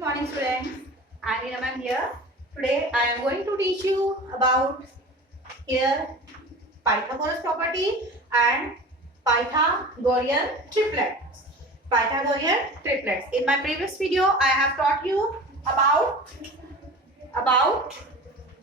morning students. I am Neena ma'am here. Today I am going to teach you about here Pythagoras property and Pythagorean triplets. Pythagorean triplets. In my previous video I have taught you about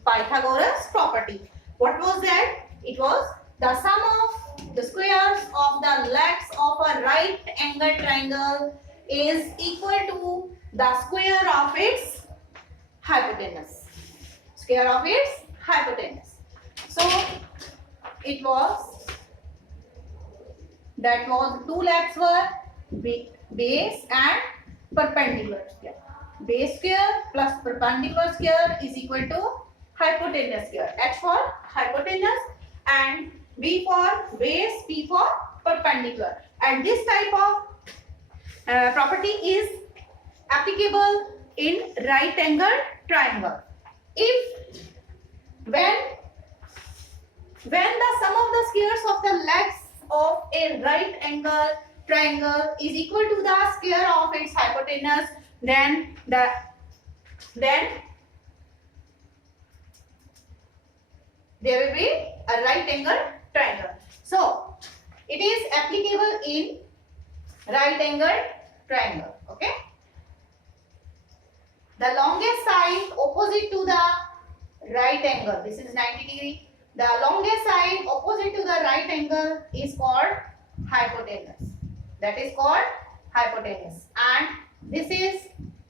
Pythagoras property. What was that? It was the sum of the squares of the legs of a right angled triangle is equal to the square of its hypotenuse. Square of its hypotenuse. So it was that was two legs were base and perpendicular square. Base square plus perpendicular square is equal to hypotenuse square. H for hypotenuse and B for base, P for perpendicular. And this type of property is applicable in right angled triangle. If when the sum of the squares of the legs of a right angle triangle is equal to the square of its hypotenuse, then there will be a right angle triangle. So it is applicable in right angle triangle. Okay. The longest side opposite to the right angle, this is 90 degree. The longest side opposite to the right angle is called hypotenuse. That is called hypotenuse. And this is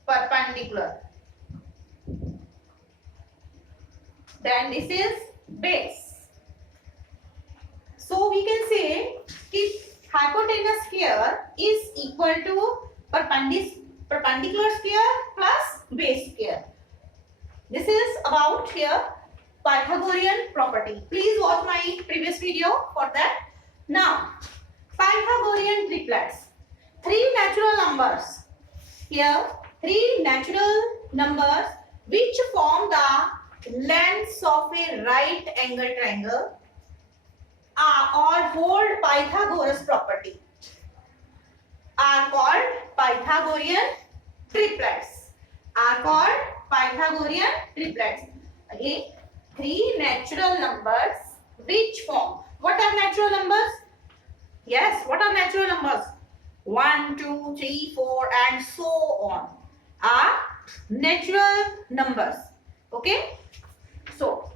perpendicular. Then this is base. So we can say if hypotenuse square is equal to perpendicular square plus base square. This is about here Pythagorean property. Please watch my previous video for that. Now Pythagorean triplets. Three natural numbers. Here three natural numbers which form the lengths of a right angle triangle or hold Pythagoras property are called Pythagorean triplets. Are called Pythagorean triplets. Again, three natural numbers which form. What are natural numbers? Yes, what are natural numbers? 1, 2, 3, 4 and so on are natural numbers. Okay. So,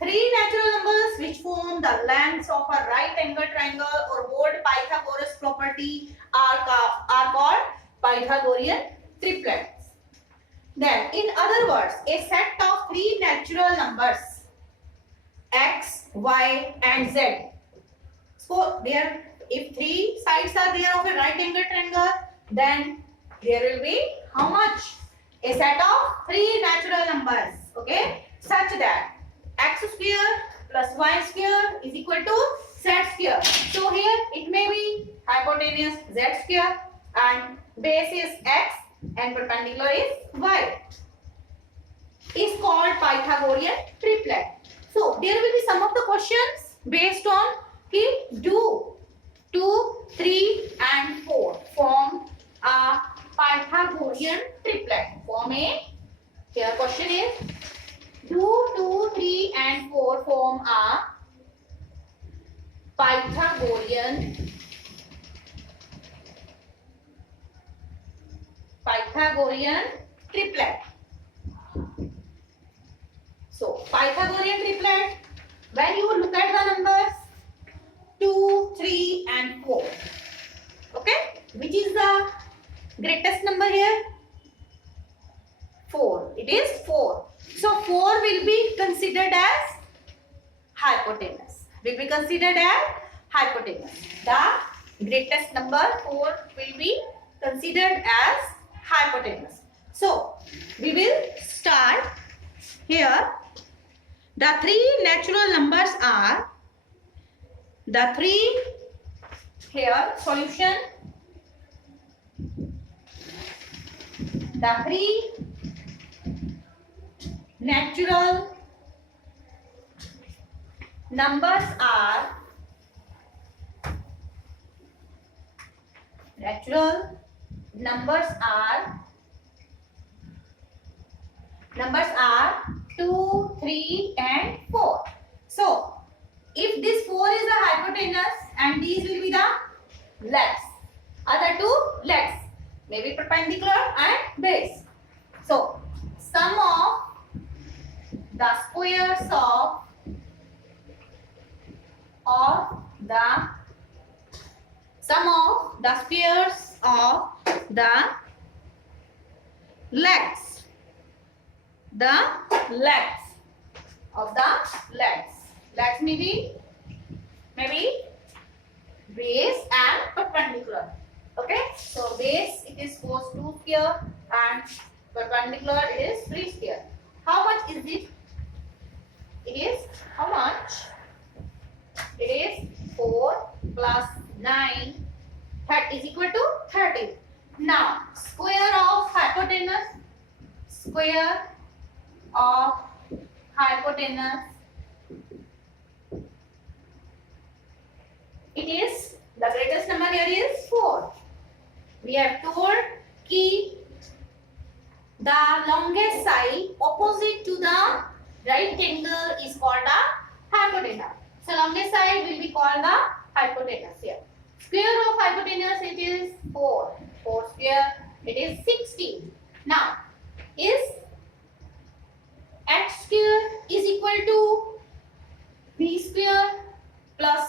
three natural numbers which form the lengths of a right angle triangle or hold Pythagoras property are called Pythagorean triplets. Then, in other words, a set of three natural numbers x, y and z. So, there, if three sides are there of a right angle triangle, then there will be how much? A set of three natural numbers. Okay, such that x square plus y square is equal to z square. So here it may be hypotenuse z square and base is x and perpendicular is y. Is called Pythagorean triplet. So there will be some of the questions based on do 2, 3 and 4 form a Pythagorean triplet. Form a, here question is 2, 3 and 4 form a Pythagorean triplet. So Pythagorean triplet, when you look at the numbers 2, 3 and 4. Okay, which is the greatest number here? 4. It is 4. So 4 will be considered as hypotenuse. Will be considered as hypotenuse. The greatest number 4 will be considered as hypotenuse. So we will start here. The three natural numbers are the three here solution. The three natural numbers are numbers are 2, 3 and 4. So if this 4 is the hypotenuse and these will be the legs, other two legs, maybe perpendicular and base. So sum of the squares of the squares of the legs of the legs maybe base and perpendicular. Okay, so base it is goes 2 square and perpendicular is 3 square. How much is it? It is how much? It is 4 plus 9 that is equal to 30. Now square of hypotenuse it is the greatest number here is 4. We have told कि the longest side opposite to the right angle is called the hypotenuse. So longest side will be called the hypotenuse here. Square of hypotenuse it is 4. 4 square it is 16. Now is x square is equal to b square plus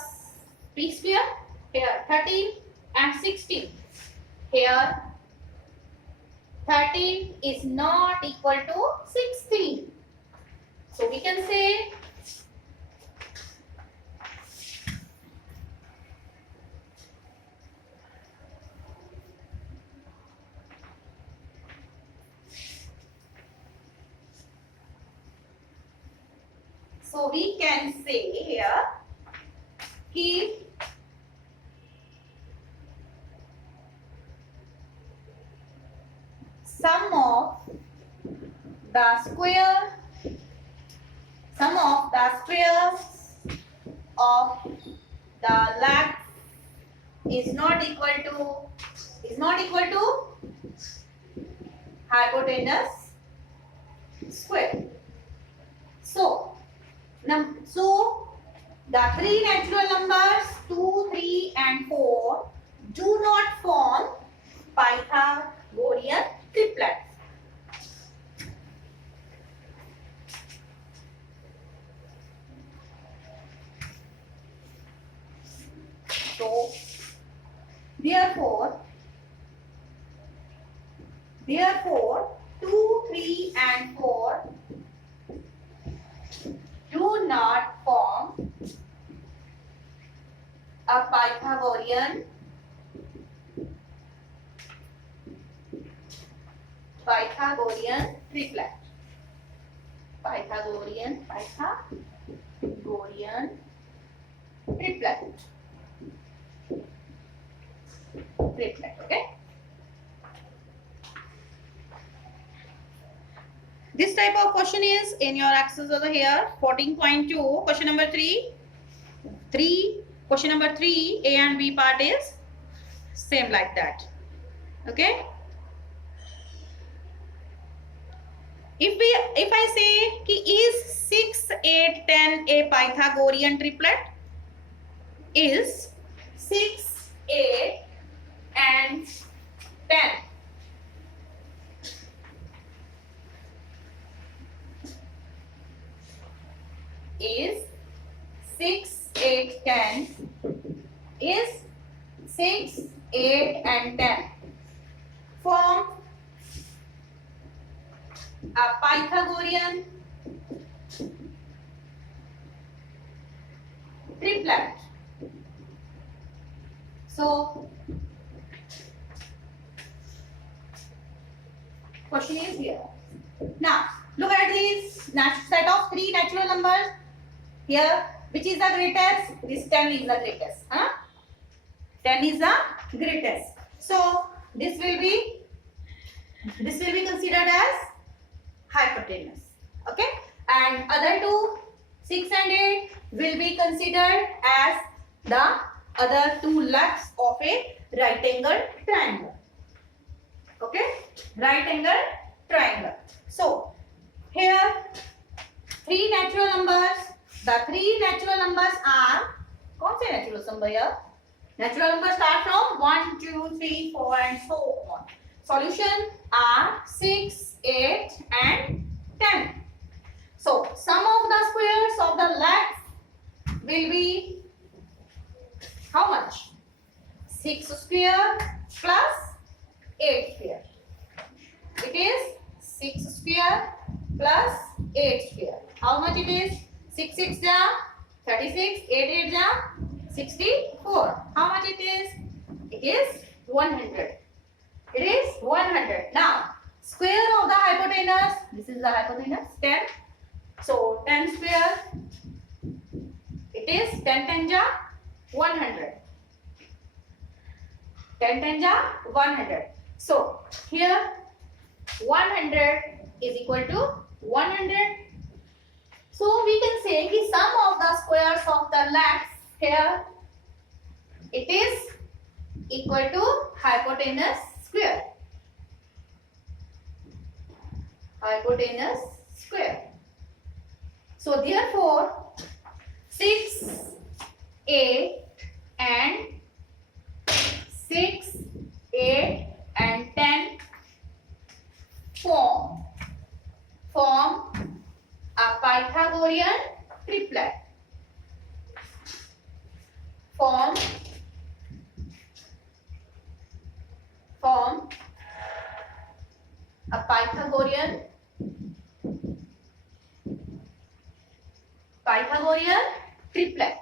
b square. Here 13 and 16. Here 13 is not equal to 16. So we can say here कि sum of the squares of the legs is not equal to hypotenuse square. So the three natural numbers 2, 3 and 4 do not form Pythagorean triplet. So therefore 2, 3 and 4 do not form a Pythagorean triplet. Pythagorean triplet. Okay. This type of question is in your exercise over here 14.2 question number 3. Question number 3 A and B part is same like that. Okay. If I say कि is 6, 8, 10 a Pythagorean triplet? Is 6, 8 and 10. Is 6, 8, 10. Is 6, 8 and 10 form a Pythagorean triplet? So question is here. Now look at this set of 3 natural numbers here. Which is the greatest? This 10 is the greatest. 10 is the greatest. So this will be considered as hypotenuse. Okay, and other two 6 and 8 will be considered as the other two legs of a right angle triangle. Okay, right angle triangle. So here three natural numbers. The three natural numbers are, कौन से natural number here? Natural numbers start from 1, 2, 3, 4 and so on. Solution are 6, 8 and 10. So sum of the squares of the length will be how much? 6 square plus 8 square. It is 6 square plus 8 square. How much it is? 6 6 ja 36, 8 8 ja 64. How much it is? It is 100. It is 100. Now, square of the hypotenuse. This is the hypotenuse 10. So 10 square. It is 10 10 ja 100. 10 10 ja 100. So here 100 is equal to 100. So we can say the sum of the squares of the lengths here, it is equal to hypotenuse square. Hypotenuse square. So therefore 6, 8 and 6, 8 and 10 form a Pythagorean triplet. Form a Pythagorean triplet.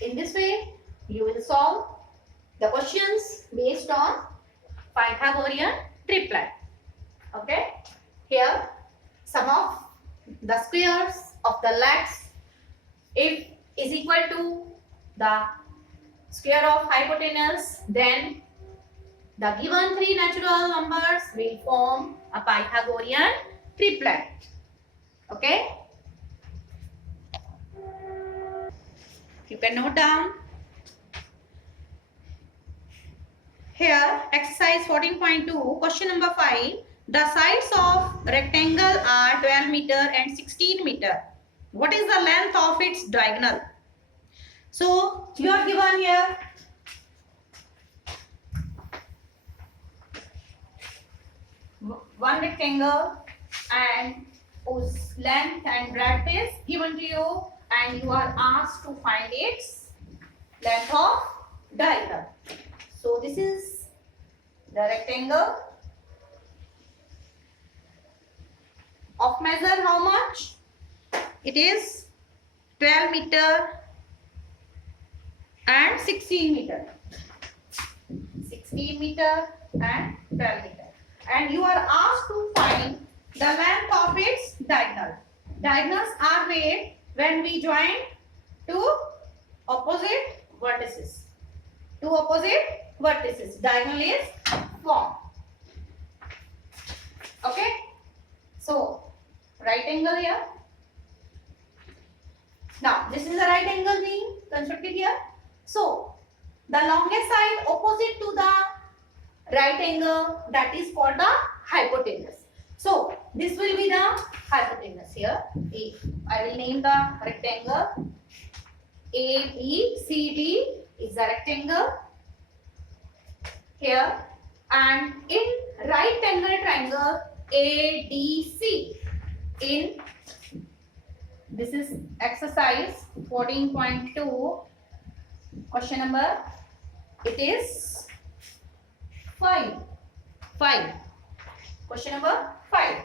In this way, you will solve the questions based on Pythagorean triplet. Okay. Here, sum of the squares of the legs if is equal to the square of hypotenuse, then the given three natural numbers will form a Pythagorean triplet. Okay. You can note down here exercise 14.2 question number 5. The sides of rectangle are 12 meter and 16 meter. What is the length of its diagonal? So you are given here one rectangle and whose length and breadth is given to you, and you are asked to find its length of diagonal. So this is the rectangle. Of measure how much? It is 12 meter and 16 meter. 16 meter and 12 meter. And you are asked to find the length of its diagonal. Diagonals are made when we join two opposite vertices. Two opposite vertices. Diagonal is formed. Okay. So, right angle here. Now, this is the right angle being constructed here. So, the longest side opposite to the right angle, that is called the hypotenuse. So, this will be the hypotenuse here. I will name the rectangle ABCD is the rectangle here, and in right angle triangle ADC. In this is exercise 14.2 question number, it is 5. Question number 5.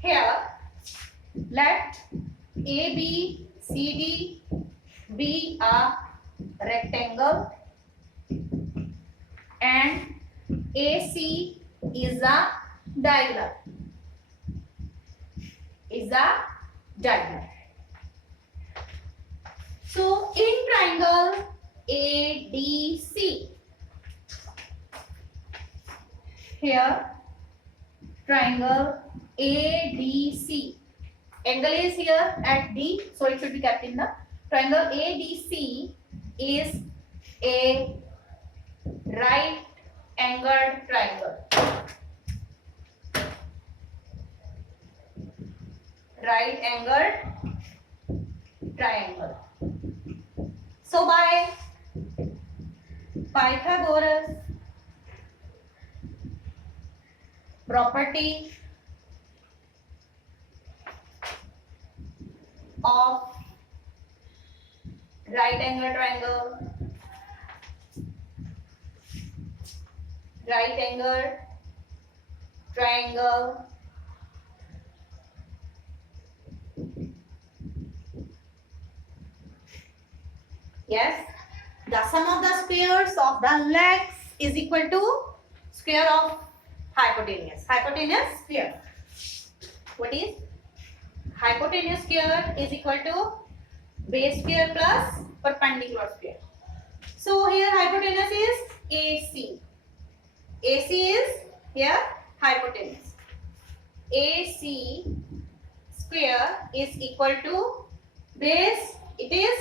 Here let ABCD be a rectangle and AC is a diagonal. So in triangle ADC, here triangle ADC, angle is here at D, so it should be kept in the triangle ADC is a right angled triangle. Right angled triangle. So by Pythagoras property of right angle triangle, right angle triangle yes, the sum of the squares of the legs is equal to square of hypotenuse. Hypotenuse square. What is hypotenuse square is equal to base square plus perpendicular square. So here hypotenuse is AC. AC is here hypotenuse. AC square is equal to base, it is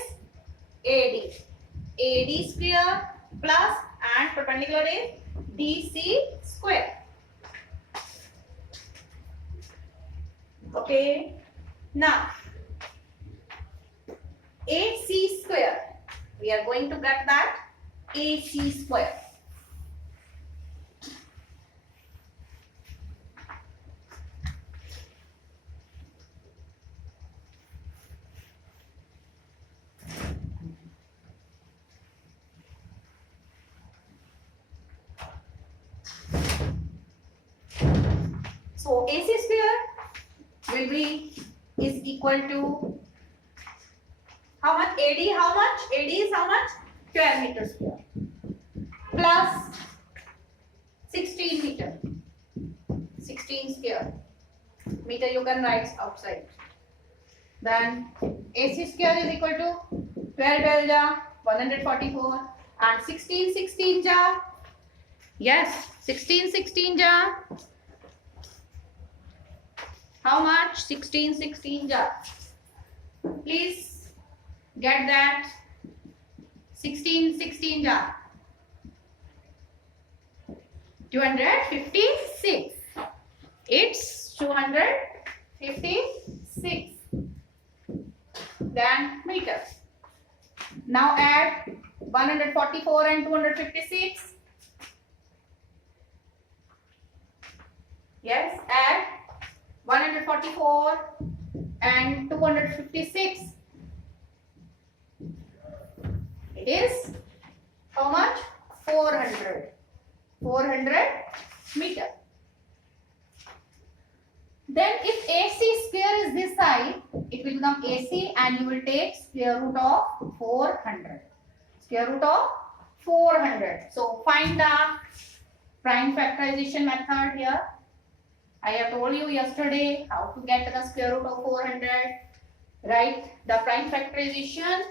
AD. AD square plus and perpendicular is DC square. Okay. Now AC square. We are going to get that AC square. So AC square will be is equal to how much? AD how much? AD is how much? 12 meter square plus 16 meter. 16 square meter you can write outside. Then AC square is equal to 12 ja 144 and 16 ja. Yes, 16 ja. How much? 16 ja. Please get that. 16 ja. 256. It's 256. Then meter. Now add 144 and 256. Yes, add 144 and 256. It is how much? 400. 400 meter. Then if AC square is this side, it will become AC and you will take square root of 400. Square root of 400. So find the prime factorization method here. I have told you yesterday how to get the square root of 400. Write the prime factorization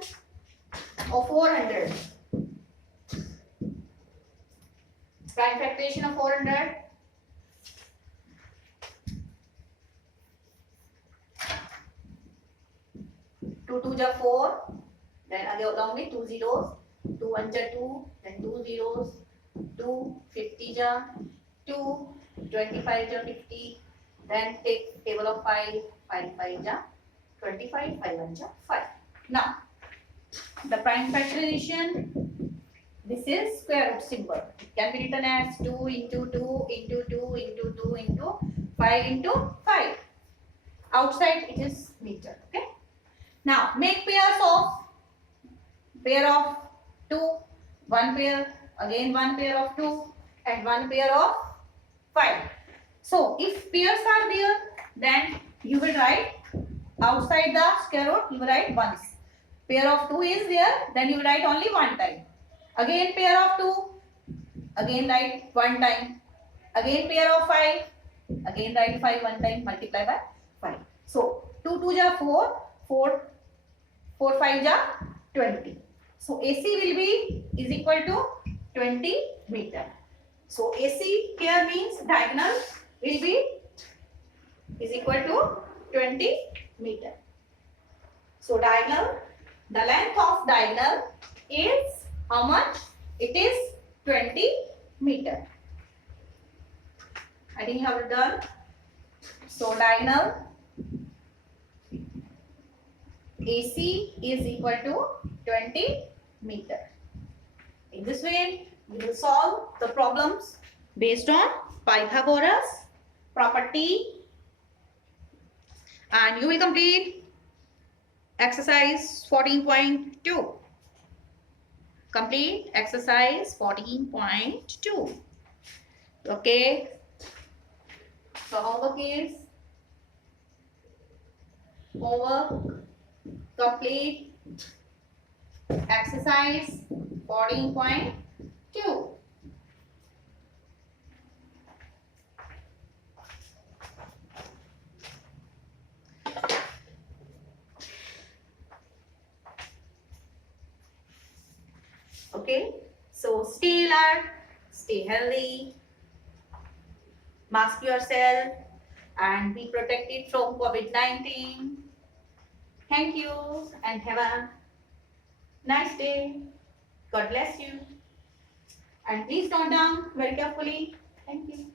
of 400. Prime factorization of 400. Two 2 ja 4. Then again along with 2 zeros. 2 1 ja 2. Then 2 zeros. 2 50 ja 2. 25 ja 50. Then take table of 5. 5 5 ja 25. 5 1 ja 5. Now the prime factorization. This is square root symbol. It can be written as 2 into 2 into 2 into 2 into 5 into 5. Outside it is meter. Okay. Now make pairs of 2, one pair, again one pair of 2 and one pair of 5. So if pairs are there, then you will write outside the square root, you will write once. Pair of 2 is there, then you will write only one time. Again pair of 2, again write one time. Again pair of 5, again write 5 one time, multiply by 5. So 2 2 ja 4, 4 5 ja 20. So AC will be is equal to 20 meter. So AC here means diagonal will be is equal to 20 meter. So diagonal The length of diagonal is how much? It is 20 meter. I think you have done. So diagonal AC is equal to 20 meter. In this way, we will solve the problems based on Pythagoras property, and you will complete exercise 14.2. Complete exercise 14.2. Okay. So homework is complete exercise 14.2. Okay, so stay alert, stay healthy, mask yourself, and be protected from COVID-19. Thank you and have a nice day. God bless you. And please note down very carefully. Thank you.